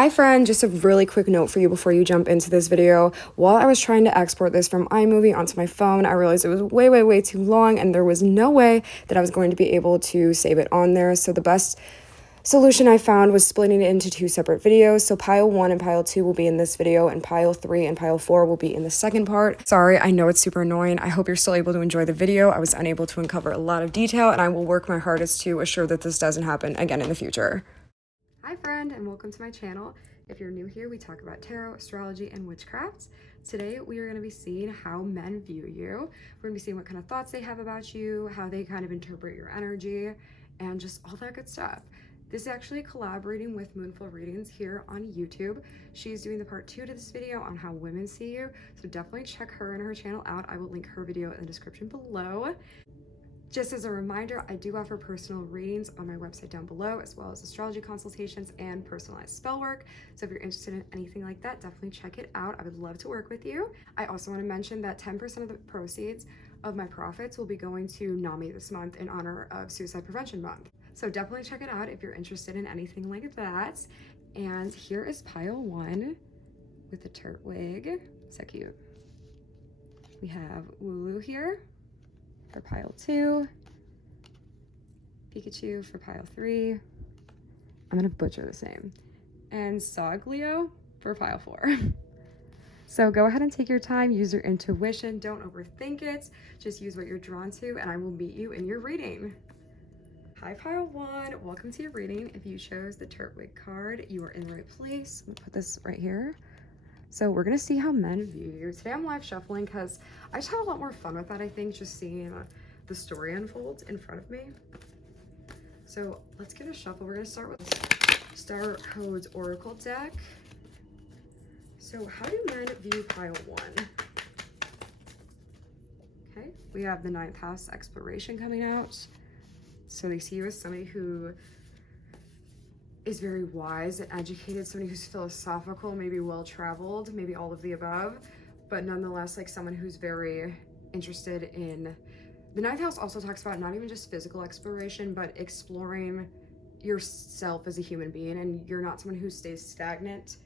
Hi friend, just a really quick note for you before you jump into this video. While I was trying to export this from iMovie onto my phone, I realized it was way too long and there was no way that I was going to be able to save it on there. So the best solution I found was splitting it into two separate videos. So pile 1 and pile 2 will be in this video and pile 3 and pile 4 will be in the second part. Sorry, I know it's super annoying. I hope you're still able to enjoy the video. I was unable to uncover a lot of detail and I will work my hardest to assure that this doesn't happen again in the future. Hi friend, and welcome to my channel. If you're new here, we talk about tarot, astrology, and witchcraft. Today we are going to be seeing how men view you. We're going to be seeing what kind of thoughts they have about you, how they kind of interpret your energy, and just all that good stuff. This is actually collaborating with Moonful Readings here on YouTube. She's doing the part 2 to this video on how women see you, so definitely check her and her channel out. I will link her video in the description below. Just as a reminder, I do offer personal readings on my website down below, as well as astrology consultations and personalized spell work. So if you're interested in anything like that, definitely check it out. I would love to work with you. I also want to mention that 10% of the proceeds of my profits will be going to NAMI this month in honor of Suicide Prevention Month. So definitely check it out if you're interested in anything like that. And here is pile 1 with the turt wig. So cute. We have Wooloo here for pile 2, Pikachu for pile 3, I'm gonna butcher this name, and Soglio for pile 4. So go ahead and take your time, use your intuition, don't overthink it, just use what you're drawn to, and I will meet you in your reading. Hi pile 1, welcome to your reading. If you chose the Turtwig card, you are in the right place. I'm gonna put this right here. So we're gonna see how men view you. Today I'm live shuffling because I just have a lot more fun with that, I think, just seeing the story unfold in front of me. So let's give it a shuffle. We're gonna start with Star Codes Oracle deck. So how do men view pile 1? Okay, we have the 9th house exploration coming out. So they see you as somebody who is very wise and educated, somebody who's philosophical, maybe well-traveled, maybe all of the above, but nonetheless like someone who's very interested in, the 9th house also talks about not even just physical exploration, but exploring yourself as a human being, and you're not someone who stays stagnant.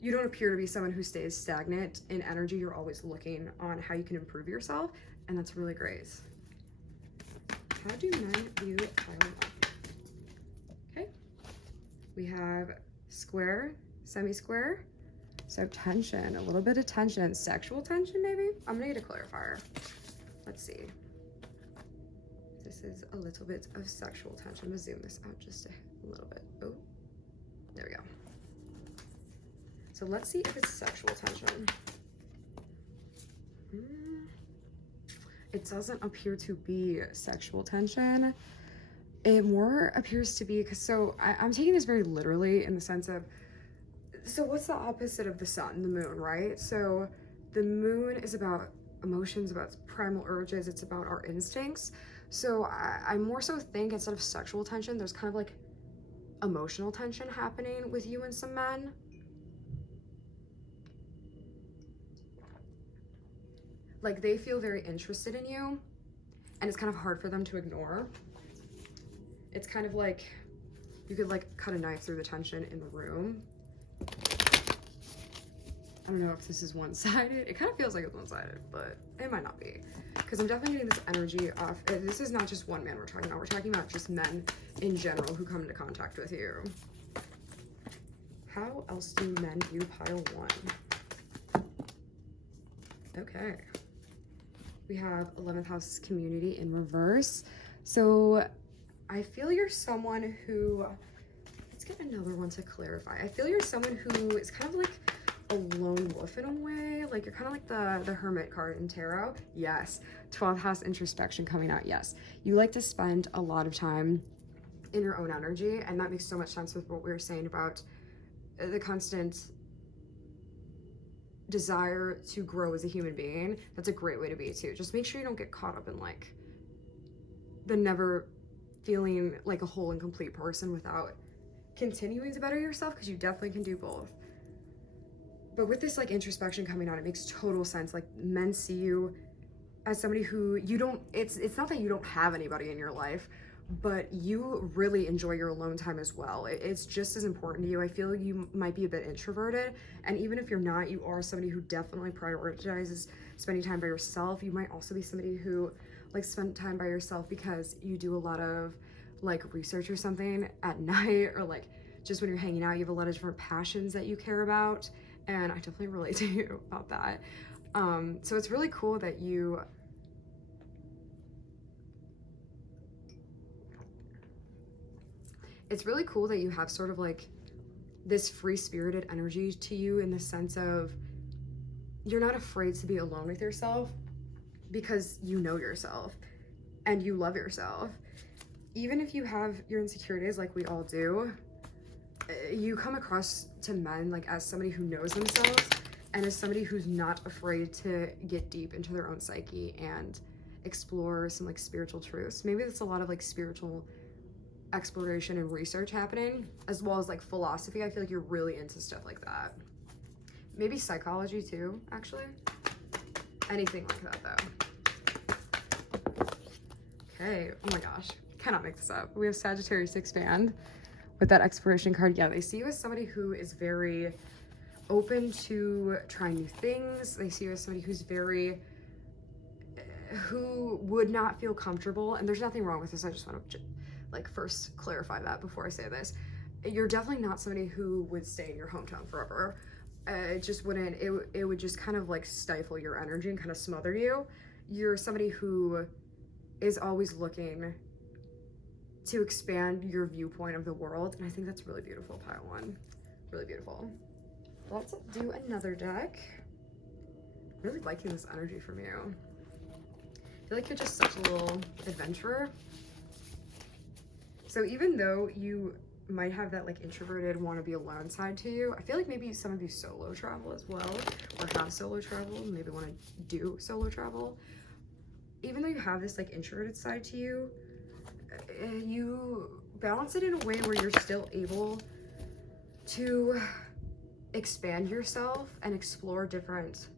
You don't appear to be someone who stays stagnant in energy. You're always looking on how you can improve yourself, and that's really great. How do men view pile 1? We have square, semi-square, so tension, a little bit of tension, sexual tension maybe? I'm gonna get a clarifier. Let's see. This is a little bit of sexual tension. I'm gonna zoom this out just a little bit. Oh, there we go. So let's see if it's sexual tension. It doesn't appear to be sexual tension. It more appears to be, because so I'm taking this very literally in the sense of, so what's the opposite of the sun? The moon, right? So the moon is about emotions, about primal urges, it's about our instincts. So I more so think instead of sexual tension, there's kind of like emotional tension happening with you and some men. Like they feel very interested in you and it's kind of hard for them to ignore. It's kind of like you could like cut a knife through the tension in the room. I don't know if this is one-sided. It kind of feels like it's one-sided, but it might not be. Because I'm definitely getting this energy off. This is not just one man we're talking about. We're talking about just men in general who come into contact with you. How else do men view pile 1? Okay. We have 11th house community in reverse. So I feel you're someone who, let's get another one to clarify. I feel you're someone who is kind of like a lone wolf in a way. Like you're kind of like the hermit card in tarot. Yes. 12th house introspection coming out. Yes. You like to spend a lot of time in your own energy. And that makes so much sense with what we were saying about the constant desire to grow as a human being. That's a great way to be too. Just make sure you don't get caught up in like the never feeling like a whole and complete person without continuing to better yourself, because you definitely can do both. But with this like introspection coming on, it makes total sense. Like men see you as somebody who you don't, it's not that you don't have anybody in your life, but you really enjoy your alone time as well. It's just as important to you. I feel you might be a bit introverted, and even if you're not, you are somebody who definitely prioritizes spending time by yourself. You might also be somebody who like spend time by yourself because you do a lot of like research or something at night, or like just when you're hanging out, you have a lot of different passions that you care about, and I definitely relate to you about that. So it's really cool that you have sort of like this free-spirited energy to you, in the sense of you're not afraid to be alone with yourself because you know yourself and you love yourself. Even if you have your insecurities, like we all do, you come across to men like as somebody who knows themselves and as somebody who's not afraid to get deep into their own psyche and explore some like spiritual truths. Maybe that's a lot of like spiritual exploration and research happening, as well as like philosophy. I feel like you're really into stuff like that. Maybe psychology too, actually. Anything like that though. Okay, oh my gosh, cannot make this up. We have Sagittarius expand with that exploration card. Yeah, they see you as somebody who is very open to trying new things. They see you as somebody who's who would not feel comfortable, and there's nothing wrong with this. I just want to like first clarify that before I say this. You're definitely not somebody who would stay in your hometown forever. It just wouldn't, it would just kind of like stifle your energy and kind of smother you. You're somebody who is always looking to expand your viewpoint of the world, and I think that's really beautiful, pile one. Really beautiful. Let's do another deck. Really liking this energy from you. I feel like you're just such a little adventurer. So even though you might have that like introverted, want to be alone side to you, I feel like maybe some of you solo travel as well, or have solo travel, maybe want to do solo travel. Even though you have this like introverted side to you, you balance it in a way where you're still able to expand yourself and explore different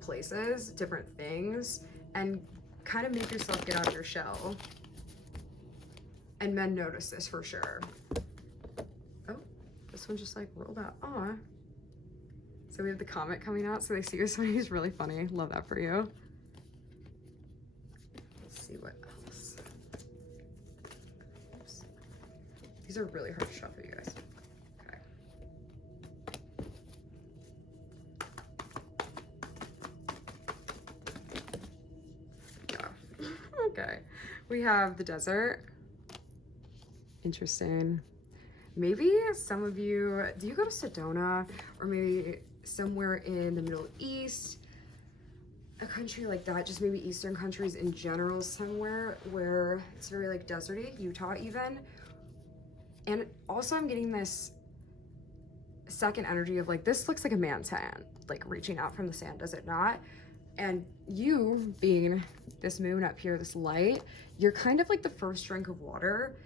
places, different things, and kind of make yourself get out of your shell. And men notice this for sure. Oh, this one just like rolled out. Aw. So we have the comet coming out, so they see you as somebody who's really funny. Love that for you. Let's see what else. Oops. These are really hard to shuffle, you guys. Okay. Yeah. Okay. We have the desert. Interesting. Maybe some of you, do you go to Sedona, or maybe somewhere in the Middle East, a country like that, just maybe Eastern countries in general, somewhere where it's very like deserty, Utah even. And also I'm getting this second energy of like, this looks like a man's hand, like reaching out from the sand, does it not? And you being this moon up here, this light, you're kind of like the first drink of water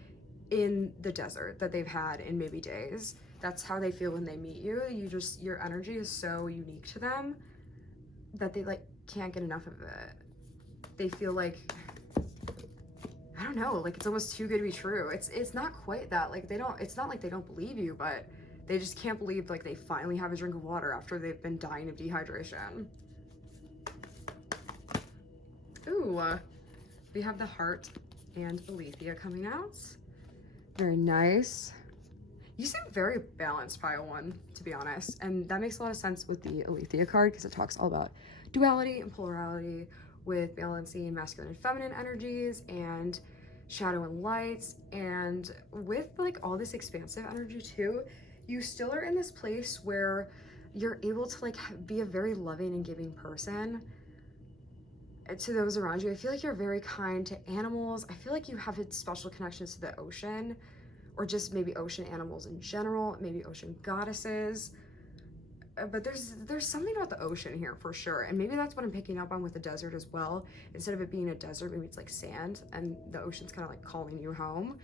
in the desert that they've had in maybe days. That's how they feel when they meet you. Your energy is so unique to them that they like can't get enough of it. They feel like, I don't know, like it's almost too good to be true. It's not quite that, like it's not like they don't believe you, but they just can't believe like they finally have a drink of water after they've been dying of dehydration. Ooh, we have the heart and Alethea coming out. Very nice. You seem very balanced, pile one, to be honest. And that makes a lot of sense with the Alethea card, because it talks all about duality and polarity, with balancing masculine and feminine energies and shadow and lights. And with like all this expansive energy too, you still are in this place where you're able to like be a very loving and giving person to those around you. I feel like you're very kind to animals. I feel like you have special connections to the ocean, or just maybe ocean animals in general, maybe ocean goddesses. But there's something about the ocean here for sure. And maybe that's what I'm picking up on with the desert as well. Instead of it being a desert, maybe it's like sand and the ocean's kind of like calling you home.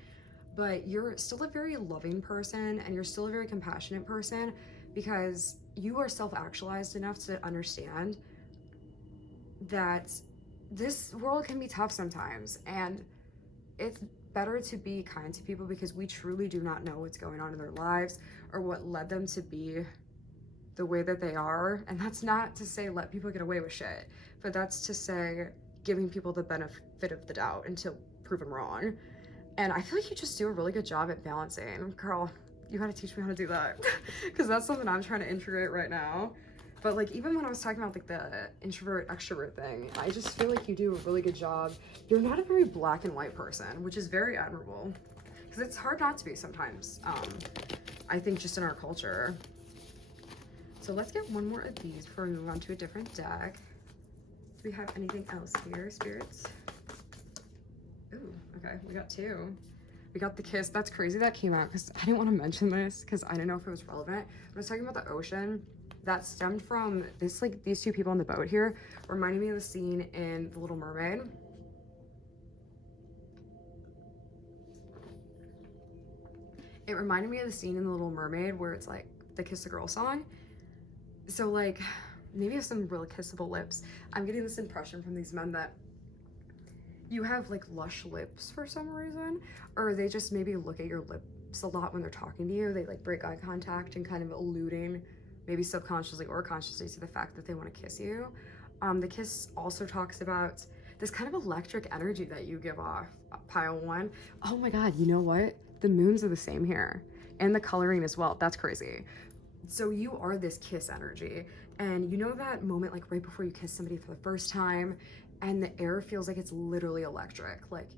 But you're still a very loving person, and you're still a very compassionate person, because you are self-actualized enough to understand that this world can be tough sometimes, and it's better to be kind to people because we truly do not know what's going on in their lives or what led them to be the way that they are. And that's not to say let people get away with shit, but that's to say giving people the benefit of the doubt until proven wrong. And I feel like you just do a really good job at balancing. Girl, you gotta teach me how to do that because that's something I'm trying to integrate right now. But like, even when I was talking about like the introvert extrovert thing, I just feel like you do a really good job. You're not a very black and white person, which is very admirable because it's hard not to be sometimes. I think just in our culture. So let's get one more of these before we move on to a different deck. Do we have anything else here, spirits? Ooh, okay, we got two. We got the kiss. That's crazy that came out because I didn't want to mention this because I didn't know if it was relevant. When I was talking about the ocean, that stemmed from this, like these two people on the boat here, reminding me of the scene in The Little Mermaid. It reminded me of the scene in The Little Mermaid where it's like the Kiss the Girl song. So like, maybe have some really kissable lips. I'm getting this impression from these men that you have like lush lips for some reason, or they just maybe look at your lips a lot when they're talking to you. They like break eye contact and kind of alluding, maybe subconsciously or consciously, to the fact that they want to kiss you. The kiss also talks about this kind of electric energy that you give off, pile one. Oh my God, you know what? The moons are the same here, and the coloring as well. That's crazy. So you are this kiss energy, and you know that moment like right before you kiss somebody for the first time and the air feels like it's literally electric, like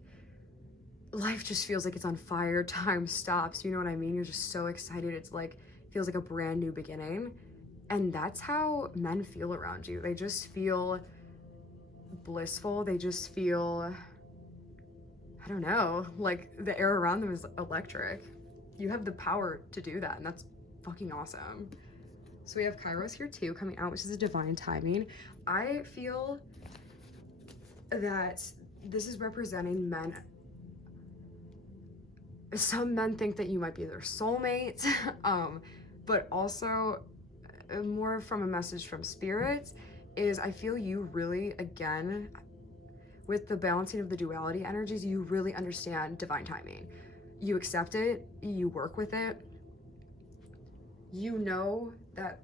life just feels like it's on fire, time stops, you know what I mean? You're just so excited. It's like, feels like a brand new beginning. And that's how men feel around you. They just feel blissful. They just feel, I don't know, like the air around them is electric. You have the power to do that, and that's fucking awesome. So we have Kairos here too coming out, which is a divine timing. I feel that this is representing men. Some men think that you might be their soulmate, but also more from a message from spirit is I feel you really, again, with the balancing of the duality energies, you really understand divine timing. You accept it, you work with it, you know that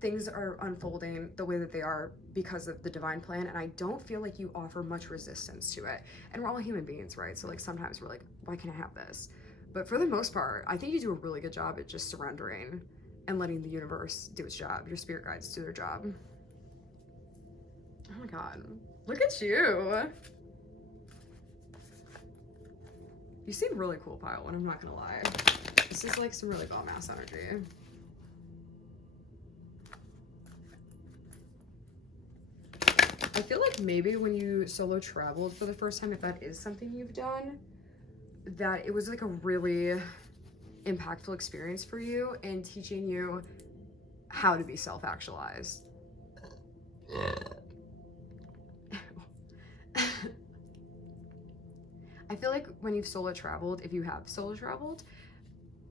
things are unfolding the way that they are because of the divine plan, and I don't feel like you offer much resistance to it. And we're all human beings, right? So like sometimes we're like, why can't I have this? But for the most part, I think you do a really good job at just surrendering and letting the universe do its job, your spirit guides do their job. Oh my God, look at you. You seem really cool, Pile One, I'm not gonna lie. This is like some really bomb ass energy. I feel like maybe when you solo traveled for the first time, if that is something you've done, that it was like a really impactful experience for you in teaching you how to be self-actualized. I feel like when you've solo traveled, if you have solo traveled,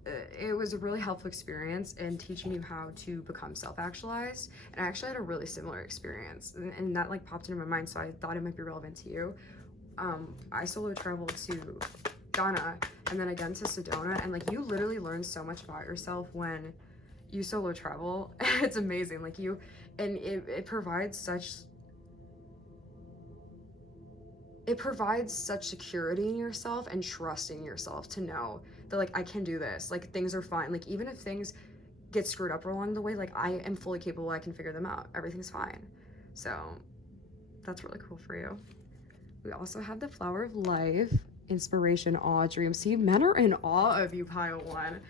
it was a really helpful experience in teaching you how to become self-actualized. And I actually had a really similar experience, and that like popped into my mind, so I thought it might be relevant to you. I solo traveled to Ghana and then again to Sedona, and like you literally learn so much about yourself when you solo travel. It's amazing. Like you, and it provides such security in yourself and trust in yourself to know that like I can do this, like things are fine, like even if things get screwed up along the way, like I am fully capable, I can figure them out, everything's fine. So that's really cool for you. We also have the Flower of Life, inspiration, awe, dream. See, men are in awe of you, Pile One.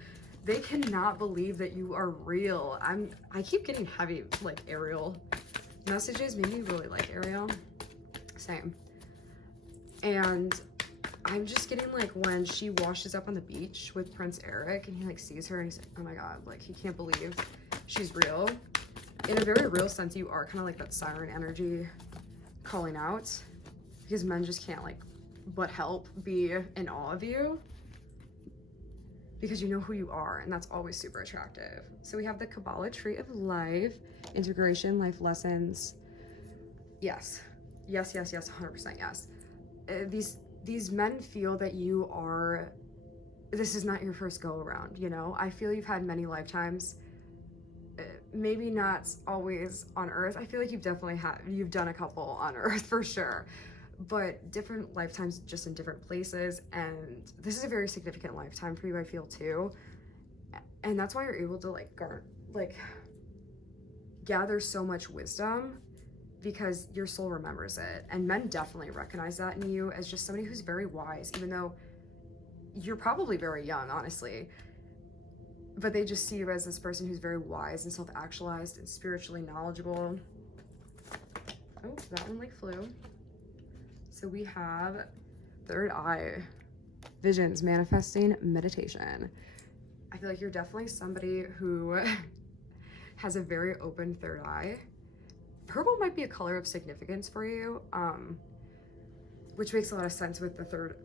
They cannot believe that you are real. I keep getting heavy like Ariel messages. Maybe you really like Ariel. Same. And I'm just getting like when she washes up on the beach with Prince Eric and he like sees her and he's like, oh my God, like he can't believe she's real. In a very real sense, you are kind of like that siren energy calling out, because men just can't like but help be in awe of you because you know who you are, and that's always super attractive. So we have the Kabbalah Tree of Life, integration, life lessons. Yes, yes, yes, yes, 100% yes. These these men feel that this is not your first go around, you know? I feel you've had many lifetimes, maybe not always on Earth. I feel like you've done a couple on Earth for sure, but different lifetimes just in different places. And this is a very significant lifetime for you, I feel too. And that's why you're able to gather so much wisdom, because your soul remembers it. And men definitely recognize that in you as just somebody who's very wise, even though you're probably very young, honestly. But they just see you as this person who's very wise and self-actualized and spiritually knowledgeable. Oh, that one flew. So we have third eye, visions, manifesting, meditation. I feel like you're definitely somebody who has a very open third eye. Purple might be a color of significance for you, which makes a lot of sense with the third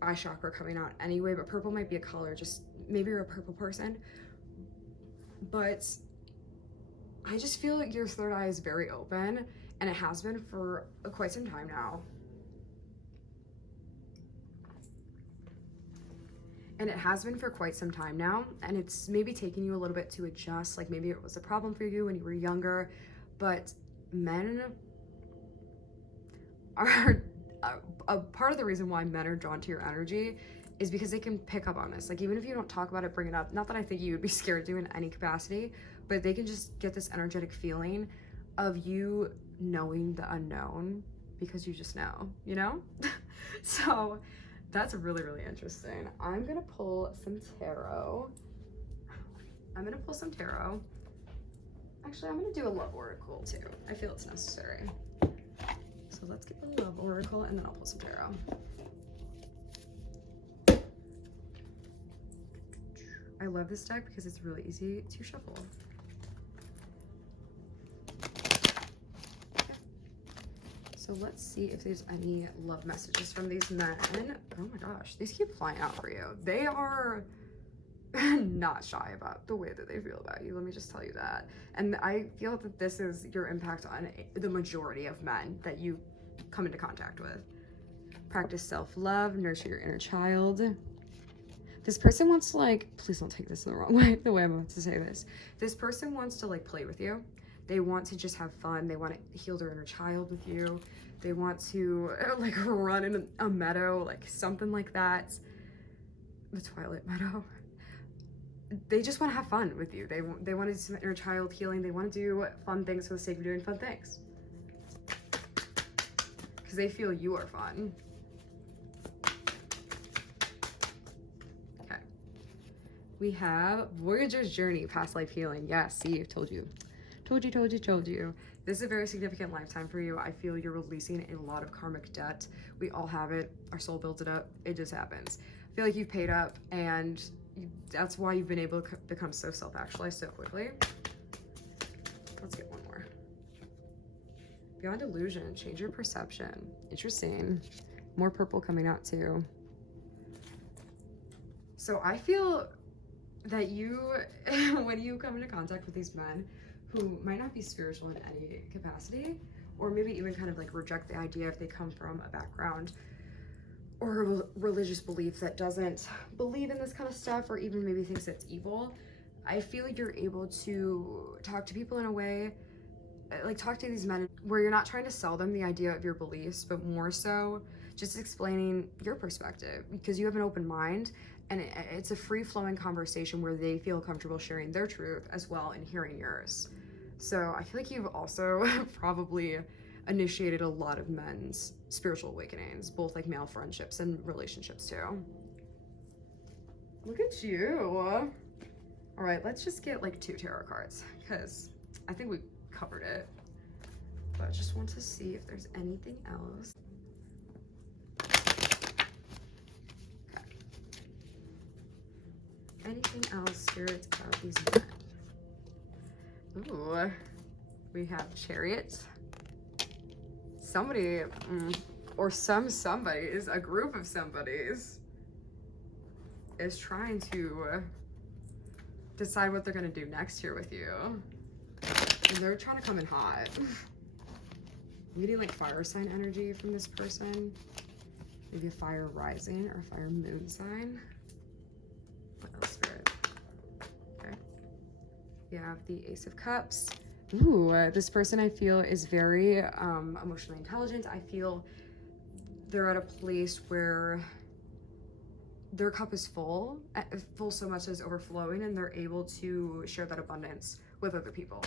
eye chakra coming out anyway, but purple might be a color, just maybe you're a purple person. But I just feel like your third eye is very open, and it has been for quite some time now. And it's maybe taking you a little bit to adjust, like maybe it was a problem for you when you were younger, but men are a part of the reason why men are drawn to your energy is because they can pick up on this. Like, even if you don't talk about it, bring it up. Not that I think you would be scared to in any capacity, but they can just get this energetic feeling of you knowing the unknown because you just know, you know? So that's really, really interesting. I'm gonna pull some tarot. Actually, I'm gonna do a love oracle too. I feel it's necessary. So let's get the love oracle and then I'll pull some tarot. I love this deck because it's really easy to shuffle. Okay. So let's see if there's any love messages from these men. Oh my gosh, these keep flying out for you. They are not shy about the way that they feel about you. Let me just tell you that. And I feel that this is your impact on the majority of men that you come into contact with. Practice self-love, nurture your inner child. This person wants to please don't take this in the wrong way, the way I'm about to say this. This person wants to play with you. They want to just have fun. They want to heal their inner child with you. They want to run in a meadow, something like that. The Twilight Meadow. They just want to have fun with you. They want to do some inner child healing. They want to do fun things for the sake of doing fun things. Because they feel you are fun. Okay. We have Voyager's Journey, Past Life Healing. Yes, see, told you. Told you. This is a very significant lifetime for you. I feel you're releasing a lot of karmic debt. We all have it. Our soul builds it up. It just happens. I feel like you've paid up, and that's why you've been able to become so self-actualized so quickly. Let's get one more. Beyond illusion, change your perception. Interesting. More purple coming out too. So I feel that you, when you come into contact with these men who might not be spiritual in any capacity, or maybe even kind of reject the idea if they come from a background or a religious belief that doesn't believe in this kind of stuff, or even maybe thinks it's evil, I feel like you're able to talk to people in a way, talk to these men where you're not trying to sell them the idea of your beliefs, but more so just explaining your perspective, because you have an open mind, and it's a free-flowing conversation where they feel comfortable sharing their truth as well and hearing yours. So I feel like you've also probably initiated a lot of men's spiritual awakenings, both male friendships and relationships too. Look at you. All right, let's just get 2 tarot cards because I think we covered it, but I just want to see if there's anything else. Okay. Anything else, spirits, about these men? Ooh, we have Chariot. Somebody, or somebodies, a group of somebodies is trying to decide what they're gonna do next here with you. And they're trying to come in hot. I'm getting fire sign energy from this person. maybe a fire rising or a fire moon sign. What else, Spirit? Okay. We have the Ace of Cups. Ooh, this person I feel is very emotionally intelligent. I feel they're at a place where their cup is full so much as overflowing, and they're able to share that abundance with other people.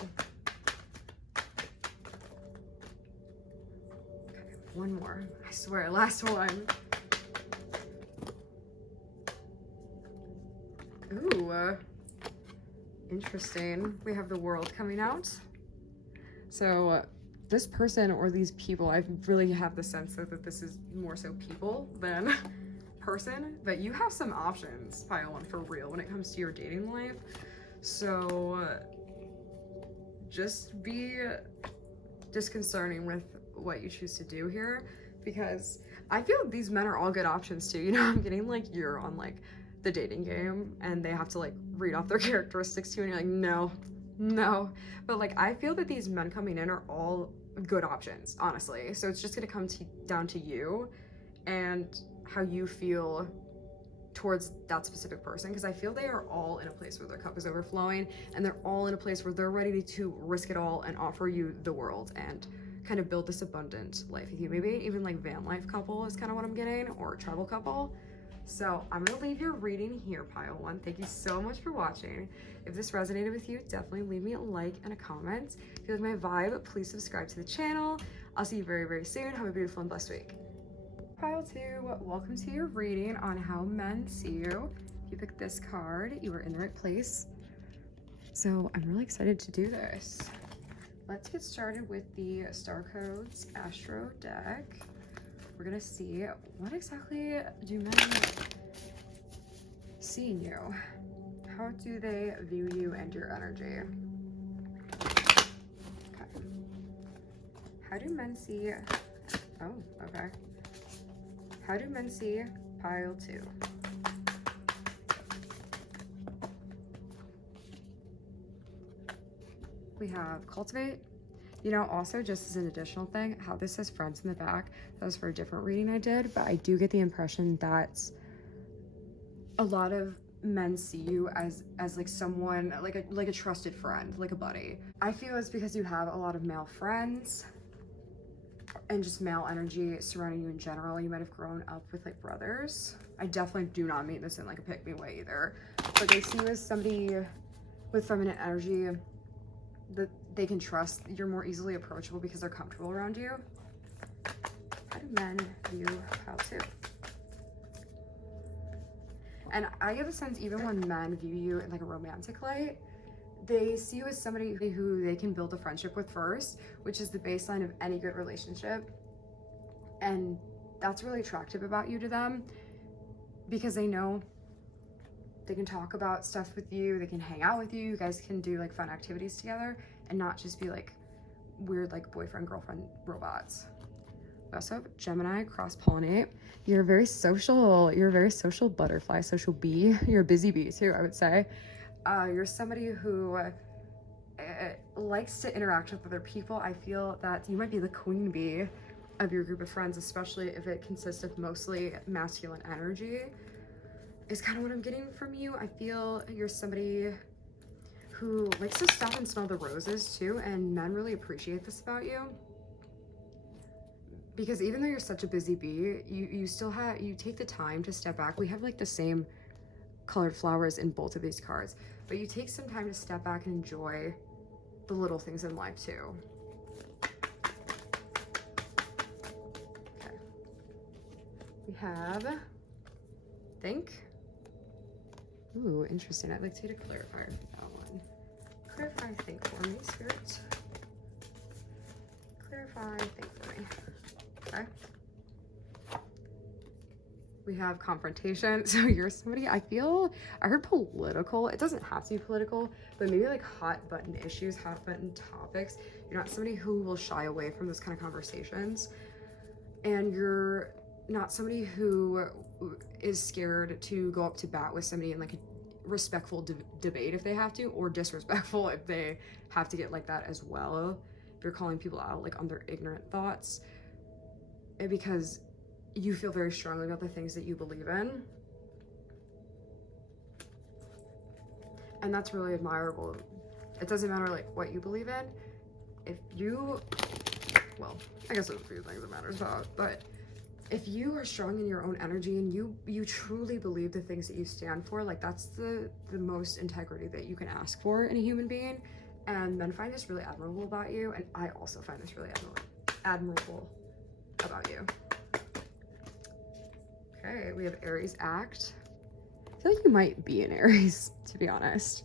Okay, one more, I swear, last one. Ooh, interesting. We have the World coming out. So this person or these people, I really have the sense that this is more so people than person, but you have some options, pile one, for real when it comes to your dating life. So just be disconcerting with what you choose to do here, because I feel these men are all good options too. You know, I'm getting like you're on like the dating game and they have to like read off their characteristics to you and you're like, no. But like I feel that these men coming in are all good options, honestly. So it's just gonna come down to you and how you feel towards that specific person, because I feel they are all in a place where their cup is overflowing and they're all in a place where they're ready to risk it all and offer you the world and kind of build this abundant life with you. Maybe even like van life couple is kind of what I'm getting, or travel couple. So I'm gonna leave your reading here, pile one. Thank you so much for watching. If this resonated with you, definitely leave me a like and a comment. If you like my vibe, please subscribe to the channel. I'll see you very, very soon. Have a beautiful and blessed week. Pile two, welcome to your reading on how men see you. If you picked this card, you are in the right place. So I'm really excited to do this. Let's get started with the Star Codes Astro deck. We're gonna see what exactly do men see in you. How do they view you and your energy? Okay. How do men see? Oh, okay. How do men see pile two? We have cultivate. You know, also just as an additional thing, how this says friends in the back, that was for a different reading I did, but I do get the impression that a lot of men see you as like someone, like a trusted friend, like a buddy. I feel it's because you have a lot of male friends and just male energy surrounding you in general. You might have grown up with like brothers. I definitely do not mean this in like a pick me way either, but they see you as somebody with feminine energy that they can trust. You're more easily approachable because they're comfortable around you. How do men view pile two? And I get the sense even when men view you in like a romantic light, they see you as somebody who they can build a friendship with first, which is the baseline of any good relationship. And that's really attractive about you to them, because they know they can talk about stuff with you, they can hang out with you, you guys can do like fun activities together and not just be like weird like boyfriend girlfriend robots. We also have Gemini cross-pollinate. You're a very social butterfly, social bee. You're a busy bee too, I would say. You're somebody who likes to interact with other people. I feel that you might be the queen bee of your group of friends, especially if it consists of mostly masculine energy, is kind of what I'm getting from you. I feel you're somebody who likes to stop and smell the roses too, and men really appreciate this about you. Because even though you're such a busy bee, you take the time to step back. We have like the same colored flowers in both of these cards, but you take some time to step back and enjoy the little things in life too. Okay. We have think. Ooh, interesting. I'd like you to clarify that one. Clarify think for me, Spirit. Clarify think for me. Okay. We have confrontation. So you're somebody, I heard political. It doesn't have to be political, but maybe like hot button issues, hot button topics. You're not somebody who will shy away from those kind of conversations. And you're not somebody who is scared to go up to bat with somebody in like a respectful debate if they have to, or disrespectful if they have to get like that as well. If you're calling people out like on their ignorant thoughts, because you feel very strongly about the things that you believe in. And that's really admirable. It doesn't matter like what you believe in. If you, well, I guess there's a few things that matters about, but if you are strong in your own energy and you truly believe the things that you stand for, like that's the most integrity that you can ask for in a human being. And men find this really admirable about you, and I also find this really admirable about you. Okay, we have Aries act. I feel like you might be an Aries, to be honest.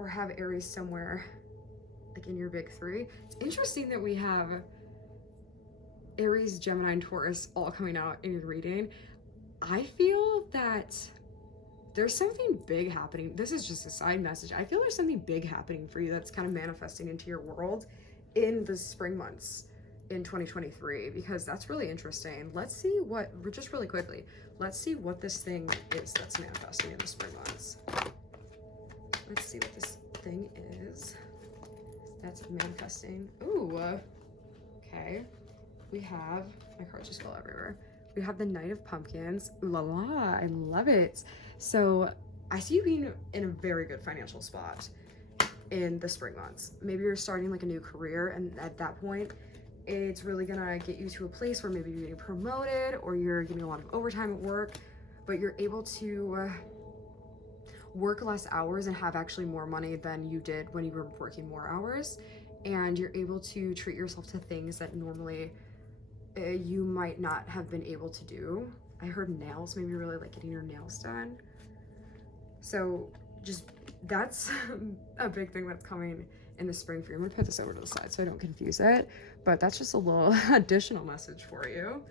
Or have Aries somewhere like in your big three. It's interesting that we have Aries, Gemini, and Taurus all coming out in your reading. I feel that there's something big happening. This is just a side message. I feel there's something big happening for you that's kind of manifesting into your world in the spring months in 2023, because that's really interesting. Let's see what, just really quickly, let's see what this thing is that's manifesting in the spring months. Let's see what this thing is that's manifesting. Ooh, okay. We have, my cards just fell everywhere. We have the Knight of Pumpkins. Ooh la la, I love it. So I see you being in a very good financial spot in the spring months. Maybe you're starting like a new career, and at that point, it's really gonna get you to a place where maybe you're getting promoted or you're getting a lot of overtime at work, but you're able to work less hours and have actually more money than you did when you were working more hours. And you're able to treat yourself to things that normally you might not have been able to do. I heard nails, maybe you really like getting your nails done. So just, that's a big thing that's coming in the spring for you. I'm gonna put this over to the side so I don't confuse it, but that's just a little additional message for you.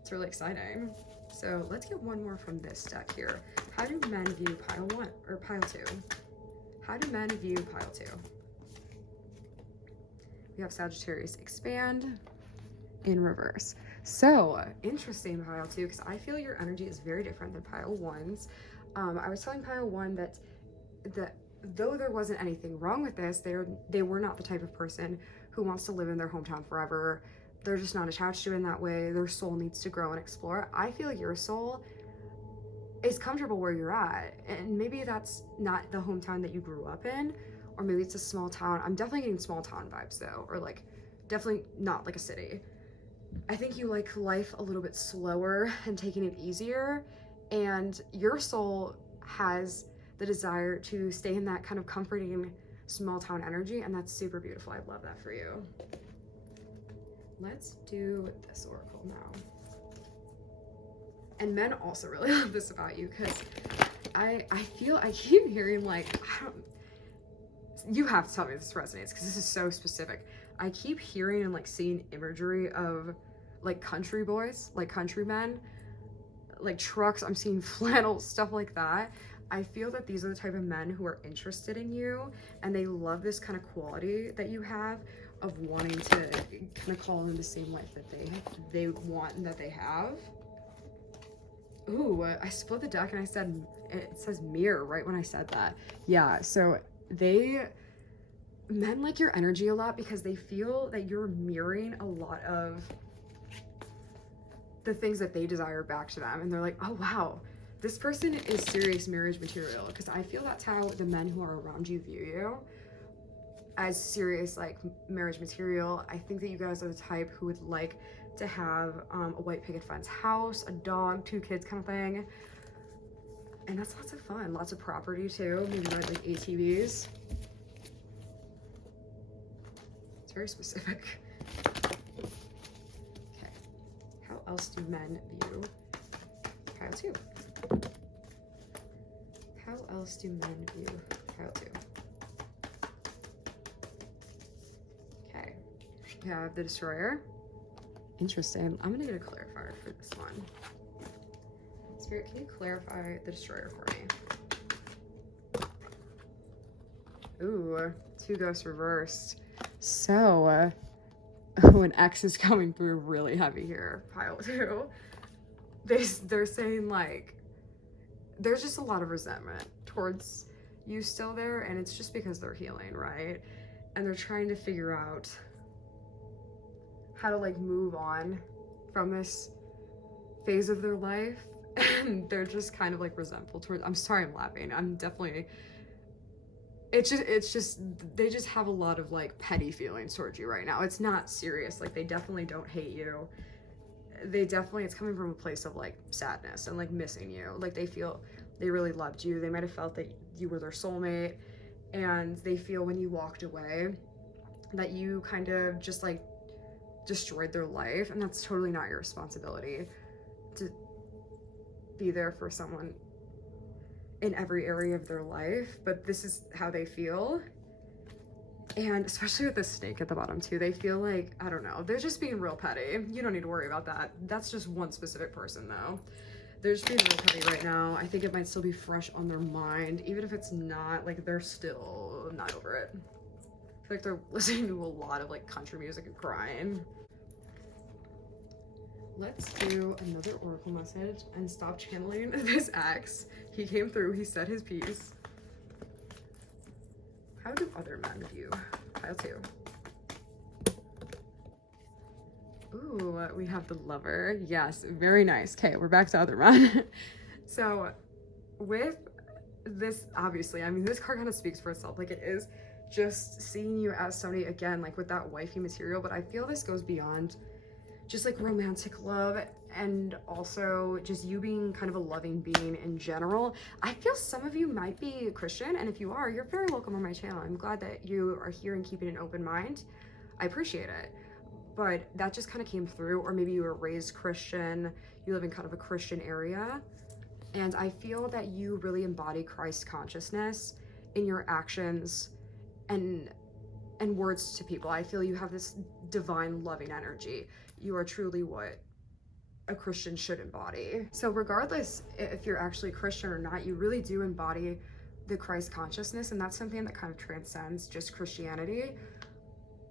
It's really exciting. So let's get one more from this deck here. How do men view pile one or pile two? How do men view pile two? We have Sagittarius expand in reverse. So interesting, pile two, because I feel your energy is very different than pile ones. I was telling pile one that though there wasn't anything wrong with this, they were not the type of person who wants to live in their hometown forever. They're just not attached to it in that way. Their soul needs to grow and explore. I feel your soul is comfortable where you're at, and maybe that's not the hometown that you grew up in, or maybe it's a small town. I'm definitely getting small town vibes though, or like definitely not like a city. I think you like life a little bit slower and taking it easier, and your soul has the desire to stay in that kind of comforting small town energy, and that's super beautiful. I love that for you. Let's do this oracle now. And men also really love this about you, because I keep hearing like, you have to tell me if this resonates, because this is so specific. I keep hearing and like seeing imagery of like country boys, like countrymen, like trucks. I'm seeing flannel, stuff like that. I feel that these are the type of men who are interested in you, and they love this kind of quality that you have of wanting to kind of call in the same life that they want and that they have. Ooh, I split the deck and I said, it says mirror right when I said that. Yeah, so men like your energy a lot because they feel that you're mirroring a lot of the things that they desire back to them. And they're like, oh wow, this person is serious marriage material, because I feel that's how the men who are around you view you, as serious like marriage material. I think that you guys are the type who would like to have a white picket fence house, a dog, 2 kids kind of thing. And that's lots of fun, lots of property too, maybe ride like ATVs. It's very specific. Okay, how else do men view pile 2? How else do men view pile 2? Okay, we have the Destroyer. Interesting. I'm gonna get a clarifier for this one. Spirit, can you clarify the Destroyer for me? Ooh, 2 ghosts reversed. So, an X is coming through really heavy here, pile 2. They're saying like, there's just a lot of resentment towards you still there, and it's just because they're healing, right? And they're trying to figure out how to like move on from this phase of their life, and they're just kind of like resentful towards, I'm sorry I'm laughing, I'm definitely, it's just they just have a lot of like petty feelings towards you right now. It's not serious, like they definitely don't hate you. They definitely, it's coming from a place of like sadness and like missing you. Like they feel they really loved you. They might have felt that you were their soulmate, and they feel when you walked away that you kind of just like destroyed their life, and that's totally not your responsibility to be there for someone in every area of their life. But this is how they feel. And especially with the snake at the bottom too, they feel like, I don't know, they're just being real petty. You don't need to worry about that. That's just one specific person though. They're just being real petty right now. I think it might still be fresh on their mind, even if it's not, like they're still not over it. I feel like they're listening to a lot of like country music and crying. Let's do another oracle message and stop channeling this ex. He came through, he said his piece. How do other men view pile 2? Ooh, we have the Lover. Yes, very nice. Okay, we're back to other men. So with this, obviously, I mean, this card kind of speaks for itself. Like it is just seeing you as somebody, again, like with that wifey material, but I feel this goes beyond just like romantic love, and also just you being kind of a loving being in general. I feel some of you might be Christian, and if you are, you're very welcome on my channel. I'm glad that you are here and keeping an open mind. I appreciate it. But that just kind of came through, or maybe you were raised Christian, you live in kind of a Christian area, and I feel that you really embody Christ consciousness in your actions and words to people. I feel you have this divine loving energy. You are truly what a Christian should embody. So regardless if you're actually Christian or not, you really do embody the Christ consciousness, and that's something that kind of transcends just Christianity,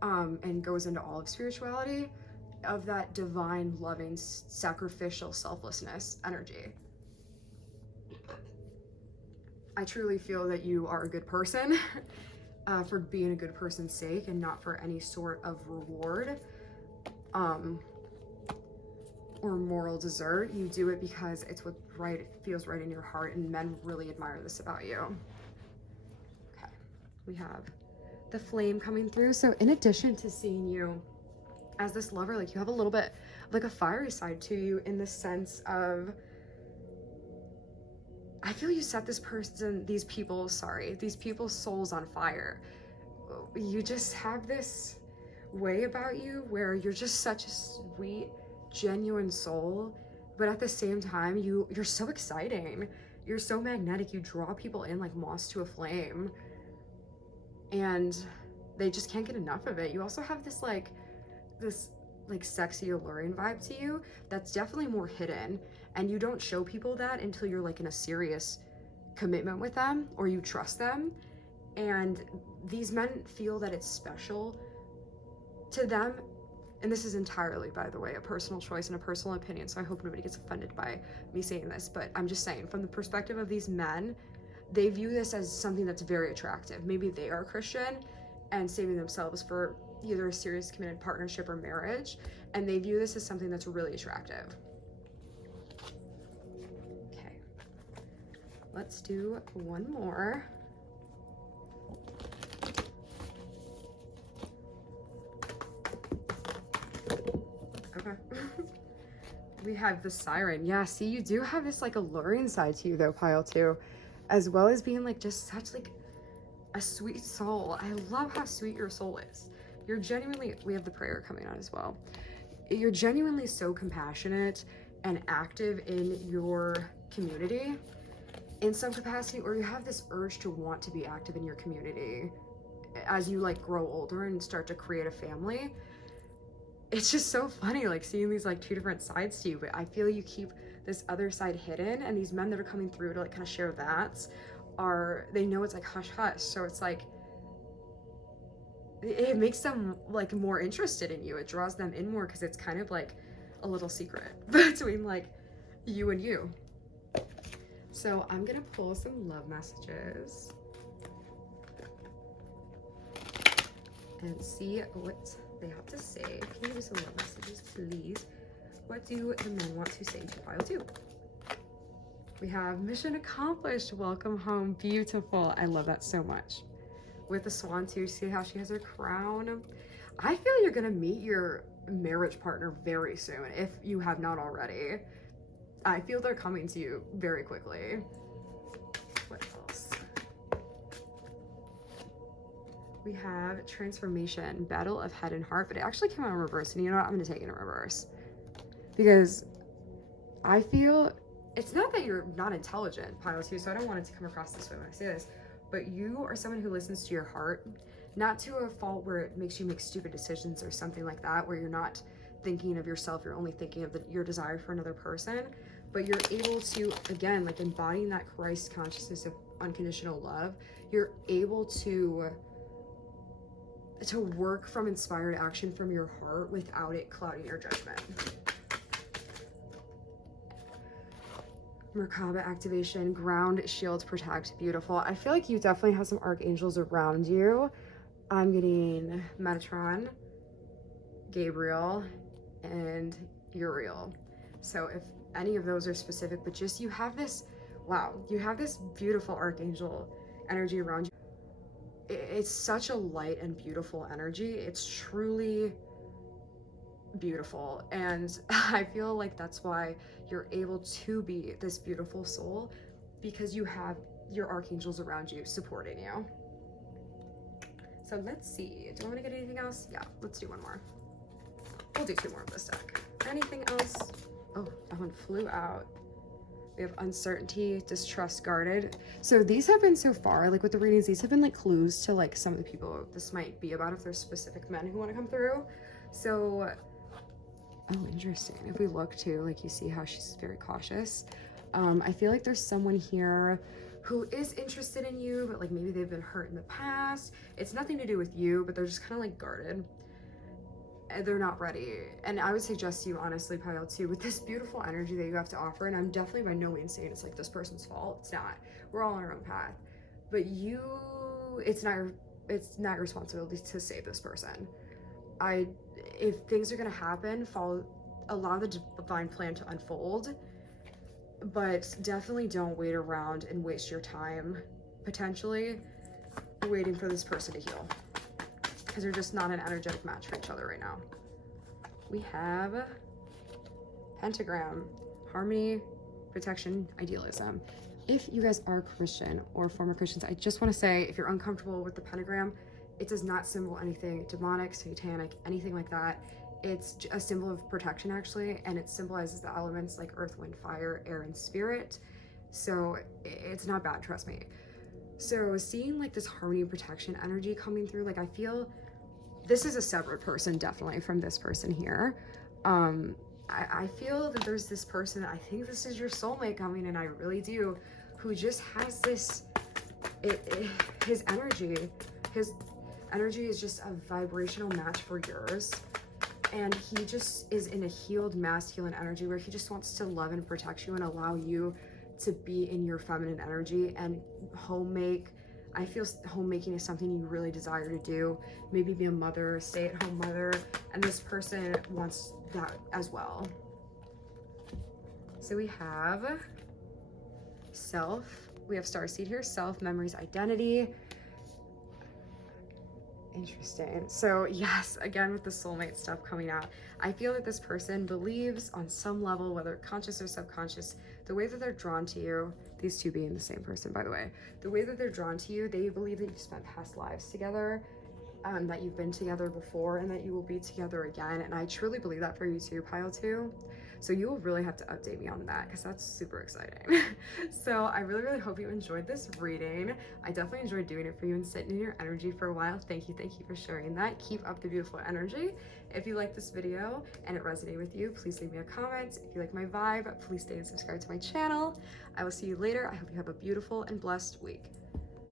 and goes into all of spirituality, of that divine, loving, sacrificial selflessness energy. I truly feel that you are a good person for being a good person's sake and not for any sort of reward or moral desert. You do it because it's what right, it feels right in your heart, and men really admire this about you. Okay, we have the Flame coming through. So in addition to seeing you as this lover, like you have a little bit like a fiery side to you, in the sense of, I feel you set this person, these people's souls on fire. You just have this way about you where you're just such a sweet, genuine soul, but at the same time, you're so exciting. You're so magnetic. You draw people in like moss to a flame, and they just can't get enough of it. You also have this sexy, alluring vibe to you that's definitely more hidden, and you don't show people that until you're like in a serious commitment with them or you trust them. And these men feel that it's special to them, and this is entirely, by the way, a personal choice and a personal opinion, so I hope nobody gets offended by me saying this, but I'm just saying, from the perspective of these men, they view this as something that's very attractive. Maybe they are Christian and saving themselves for either a serious committed partnership or marriage, and they view this as something that's really attractive. Okay, let's do one more. Okay. We have the Siren. Yeah, see, you do have this like alluring side to you though, pile 2, as well as being like just such like a sweet soul. I love how sweet your soul is. You're genuinely, we have the prayer coming on as well. You're genuinely so compassionate and active in your community in some capacity, or you have this urge to want to be active in your community as you like grow older and start to create a family. It's just so funny like seeing these like two different sides to you, but I feel you keep this other side hidden, and these men that are coming through to like kind of share that they know it's like hush hush, so it's like it makes them like more interested in you. It draws them in more because it's kind of like a little secret between like you and you. So I'm gonna pull some love messages and see what they have to say. Can you give me some love messages, please? What do the men want to say to pile 2? We have mission accomplished. Welcome home. Beautiful. I love that so much. With the swan too, see how she has her crown? I feel you're gonna meet your marriage partner very soon if you have not already. I feel they're coming to you very quickly. What else? We have transformation, battle of head and heart, but it actually came out in reverse. And you know what? I'm gonna take it in reverse because I feel it's not that you're not intelligent, pile 2, so I don't want it to come across this way when I say this, but you are someone who listens to your heart, not to a fault where it makes you make stupid decisions or something like that, where you're not thinking of yourself, you're only thinking of your desire for another person, but you're able to, again, like embodying that Christ consciousness of unconditional love, you're able to work from inspired action from your heart without it clouding your judgment. Merkaba activation, ground, shield, protect, beautiful. I feel like you definitely have some archangels around you. I'm getting Metatron, Gabriel, and Uriel. So if any of those are specific, but just you have this, wow, you have this beautiful archangel energy around you. It's such a light and beautiful energy. It's truly beautiful, and I feel like that's why you're able to be this beautiful soul, because you have your archangels around you supporting you. So let's see, do I want to get anything else? Yeah, let's do one more. We'll do 2 more of this deck. Anything else? Oh, that one flew out. We have uncertainty, distrust, guarded. So these have been so far, like with the readings, these have been like clues to like some of the people this might be about, if there's specific men who want to come through. So oh, interesting. If we look too, like you see how she's very cautious. I feel like there's someone here who is interested in you, but like maybe they've been hurt in the past. It's nothing to do with you, but they're just kind of like guarded. And they're not ready. And I would suggest to you, honestly, pile 2, with this beautiful energy that you have to offer, and I'm definitely by no means saying it's like this person's fault. It's not. We're all on our own path. But you, it's not your responsibility to save this person. If things are going to happen, allow the divine plan to unfold, but definitely don't wait around and waste your time potentially waiting for this person to heal, because they're just not an energetic match for each other right now. We have pentagram, harmony, protection, idealism. If you guys are Christian or former Christians, I just want to say, if you're uncomfortable with the pentagram, it does not symbol anything demonic, satanic, anything like that. It's a symbol of protection, actually, and it symbolizes the elements like earth, wind, fire, air, and spirit. So it's not bad, trust me. So seeing like this harmony and protection energy coming through, like I feel this is a separate person definitely from this person here. I feel that there's this person, I think this is your soulmate coming in, I really do, who just has this, his energy is just a vibrational match for yours. And he just is in a healed masculine energy where he just wants to love and protect you and allow you to be in your feminine energy and homemake. I feel homemaking is something you really desire to do. Maybe be a mother, stay-at-home mother, and this person wants that as well. So we have self, we have starseed here, self, memories, identity. Interesting. So yes, again with the soulmate stuff coming out, I feel that this person believes on some level, whether conscious or subconscious, the way that they're drawn to you, these two being the same person, by the way, the way that they're drawn to you, they believe that you've spent past lives together, that you've been together before, and that you will be together again. And I truly believe that for you too, pile 2. So you will really have to update me on that, because that's super exciting. So I really hope you enjoyed this reading. I definitely enjoyed doing it for you and sitting in your energy for a while. Thank you for sharing that. Keep up the beautiful energy. If you like this video and it resonated with you, please leave me a comment. If you like my vibe, please stay and subscribe to my channel. I will see you later. I hope you have a beautiful and blessed week.